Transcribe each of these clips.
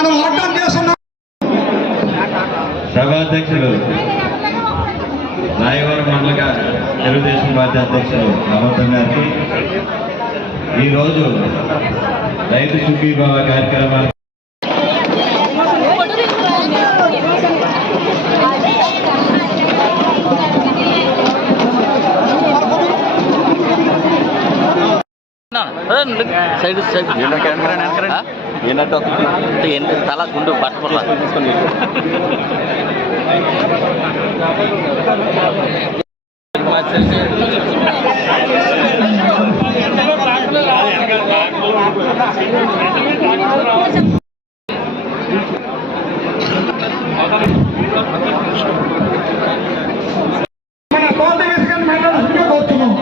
మనం ఆర్డర్ చేస్తున్నాం సభాధ్యక్షులు నాయవరం మండలగా తెలుగుదేశం పార్టీ అధ్యక్షులు రామతం గారికి ఈరోజు రైతు సుఖీభావ కార్యక్రమాలు సైడ్ సైడ్ తల గుండు బట్టపడ Thank you కోట వేసుకొని మాట్లాడుతుంటే కోరుతున్నాం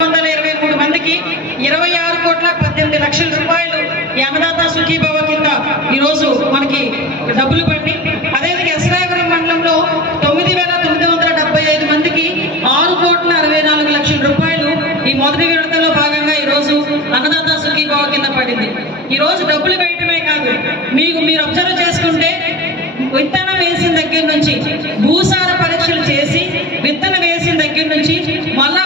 వందల ఇరవై మూడు మందికి ఇరవై ఆరు కోట్ల పద్దెనిమిది లక్షల రూపాయలు అన్నదాత సుఖీభవ కింద ఈరోజు మనకి డబ్బులు పడి అదేవిధంగా ఎస్రాయపురం మండలంలో తొమ్మిది వేల తొమ్మిది వందల డెబ్బై ఐదు మందికి ఆరు కోట్ల అరవై నాలుగు లక్షల రూపాయలు ఈ మొదటి విడతలో భాగంగా ఈరోజు అన్నదాత సుఖీభవ కింద పడింది. ఈరోజు డబ్బులు వేయటమే కాదు మీకు మీరు అబ్జర్వ్ చేసుకుంటే విత్తనం వేసిన దగ్గర నుంచి భూసార పరీక్షలు చేసి విత్తనం వేసిన దగ్గర నుంచి మళ్ళీ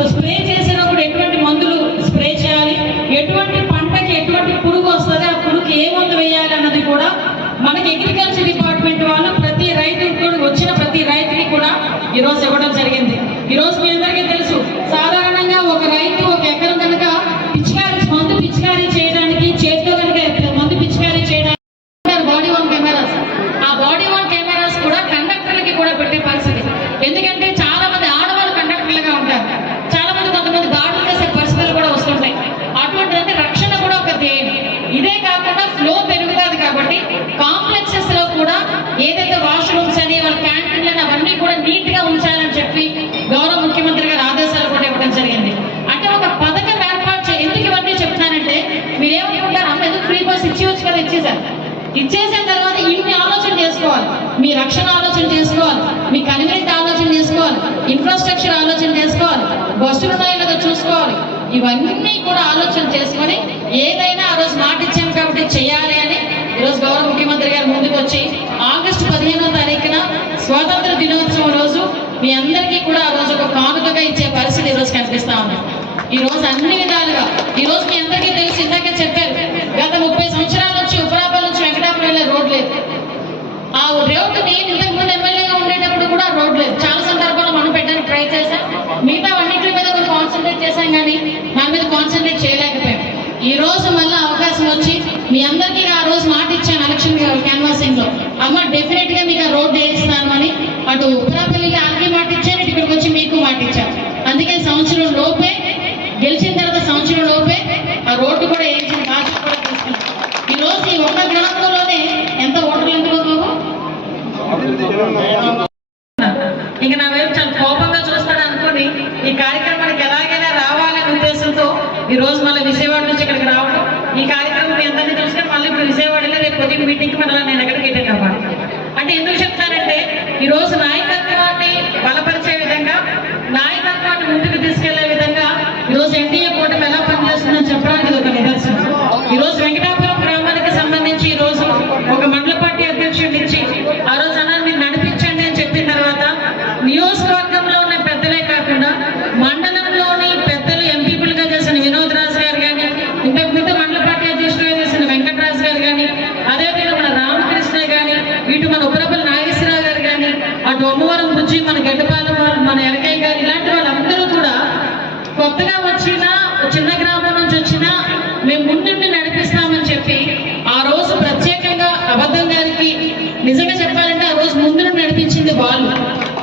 సో స్ప్రే చేసినప్పుడు ఎటువంటి మందులు స్ప్రే చేయాలి? ఎటువంటి పంటకి ఎటువంటి పురుగు వస్తుంది? ఆ పురుగుకి ఏ మందు వేయాలి అన్నది కూడా మనకి అగ్రికల్చర్ డిపార్ట్మెంట్ వాళ్ళు ప్రతి రైతుకు కూడా వచ్చిన ప్రతి రైతుకి కూడా ఈరోజు ఇవ్వడం జరిగింది. ఈ ఇచ్చేసిన తర్వాత ఇన్ని ఆలోచన చేసుకోవాలి. మీ రక్షణ ఆలోచన చేసుకోవాలి. మీ కన్వీనెంట్ ఆలోచన చేసుకోవాలి. ఇన్ఫ్రాస్ట్రక్చర్ ఆలోచన చేసుకోవాలి. బస్సులు ఉన్నాయో చూసుకోవాలి. ఇవన్నీ కూడా ఆలోచన చేసుకొని ఏదైనా ఆ రోజు మాట కాబట్టి చేయాలి అని ఈరోజు గౌరవ ముఖ్యమంత్రి గారు ముందుకు వచ్చి ఆగస్టు పదిహేనో తారీఖున స్వాతంత్ర దినోత్సవం రోజు మీ అందరికీ కూడా ఆ రోజు ఒక కానుకగా ఇచ్చే పరిస్థితి ఈరోజు రోజు కనిపిస్తా ఉంది. ఈ రోజు అన్ని విధాలుగా ఈ రోజు మీ అందరికీ తెలిసి ఇందాకే చెప్పారు గత ముప్పై సంవత్సరాల నుంచి ఉపరాపల్ నుంచి వెంకటాపురం వెళ్ళే రోడ్ లేదు ఆ రోడ్డు నేను ఇంతకు ముందు ఎమ్మెల్యేగా ఉండేటప్పుడు కూడా రోడ్ లేదు చాలా సందర్భాల్లో మనం పెట్టడానికి ట్రై చేశాం మిగతా అన్నింటి మీద కొంచెం కాన్సన్ట్రేట్ చేశాం కానీ మా మీద కాన్సన్ట్రేట్ చేయలేకపోయాం. ఈ రోజు మళ్ళీ అవకాశం వచ్చి మీ అందరికీ ఆ రోజు మాట ఇచ్చాను ఎలక్షన్ క్యాన్వాసింగ్లో. అమ్మ డెఫినెట్గా మీకు ఆ రోడ్డు వేయిస్తాను అని అటు ఉత్తరాపల్లిలో అంటే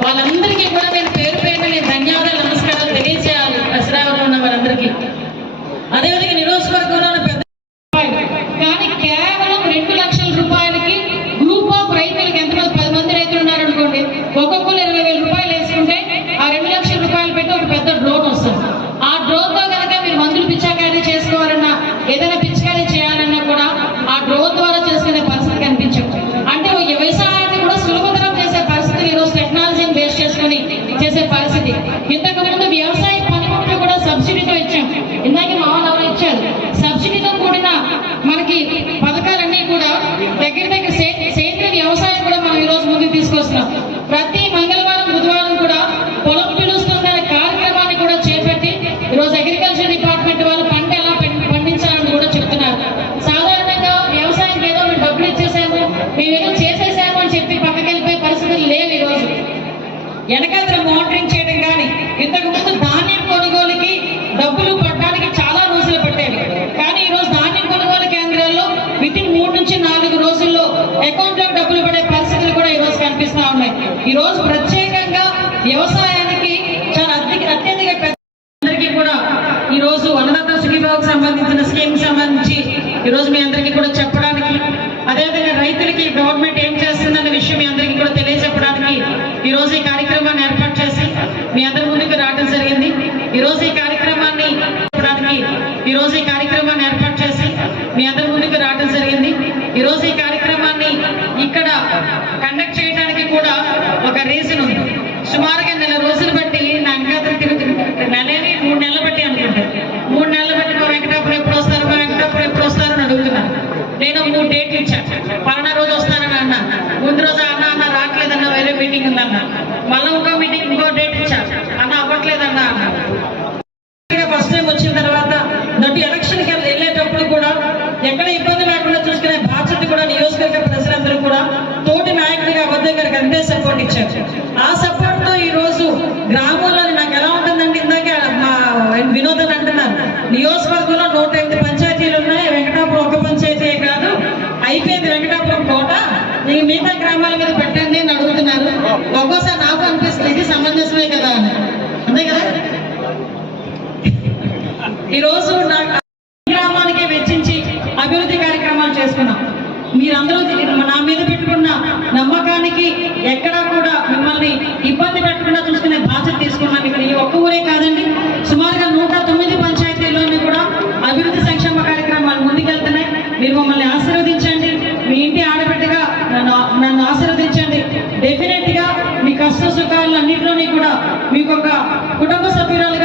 వాళ్ళందరికీ కూడా నేను పేరు పేరున నేను ధన్యవాదాలు నమస్కారాలు తెలియజేయాలి. దసరాలో ఉన్న వారందరికీ అదేవిధంగా నియోజకవర్గంలో ఉన్న పెద్ద కానీ కేవలం రెండు లక్షల రూపాయలకి గ్రూప్ ఆఫ్ రైతులకు ఎంతమంది పది మంది రైతులు ఉన్నారనుకోండి ఒక్కొక్కరు ఇరవై వేల రూపాయలు వేసుకుంటే ఆ రెండు లక్షల రూపాయలు పెట్టి ఒక పెద్ద డ్రోన్ వస్తుంది. ఆ డ్రోన్ వెనకాతల మోటరింగ్ చేయడం కానీ ఇంతకు ఈ రోజు ఈ కార్యక్రమాన్ని ఏర్పాటు చేసి మీ అందరి ముందుకు రావడం జరిగింది. ఈ రోజు ఈ కార్యక్రమాన్ని ఇక్కడ కండక్ట్ చేయడానికి కూడా ఒక రీజన్ ఉంది. సుమారుగా నెల రోజులు బట్టి నా వెనకాతలు తిరుగుతుంది. నెలని మూడు నెలలు బట్టి అనుకుంటాను మూడు నెలలు బట్టి మా వెంకటాపురం ఎప్పుడు వస్తారు? మా వెంకటాపురం ఎప్పుడు వస్తారు అని అడుగుతున్నాను నేను మూడు డేట్లు ఇచ్చాను పలానా రోజు వస్తానని అన్నా. ముందు రోజు అన్న అన్న రావట్లేదన్న వేరే మీటింగ్ ఉందన్న. మళ్ళీ ఇంకో ఎంపీ సపోర్ట్ ఇచ్చారు. ఆ సపోర్ట్తో ఈ రోజు గ్రామంలో నాకు ఎలా ఉంటుందంటే ఇందాక మా వినోదన్ అంటున్నారు. నియోజకవర్గంలో నూట ఎనిమిది పంచాయతీలు ఉన్నాయి. వెంకటాపురం ఒక పంచాయతీ కాదు. అయిపోయింది వెంకటాపురం కోట. నేను మిగతా గ్రామాల మీద పెట్టండి అని అడుగుతున్నారు. ఒక్కోసారి నాకు అనిపిస్తుంది ఇది సమంజసమే కదా అని. అంతే కదా? ఈరోజు నా గ్రామానికి వెచ్చించి అభివృద్ధి కార్యక్రమాలు చేసుకున్నాం. మీరందరూ నమ్మకానికి ఎక్కడా కూడా మిమ్మల్ని ఇబ్బంది పెట్టకుండా చూసుకునే బాధ్యత తీసుకున్నాం ఇక్కడ. ఈ ఒక్క ఊరే కాదండి సుమారుగా నూట తొమ్మిది పంచాయతీల్లోనూ కూడా అభివృద్ధి సంక్షేమ కార్యక్రమాలు ముందుకెళ్తున్నాయి. మీరు మమ్మల్ని ఆశీర్వదించండి. మీ ఇంటి ఆడబిడ్డగా నన్ను నన్ను ఆశీర్వదించండి. డెఫినెట్గా మీ కష్ట సుఖాలన్నింటిలోని కూడా మీకు ఒక కుటుంబ సభ్యురాలు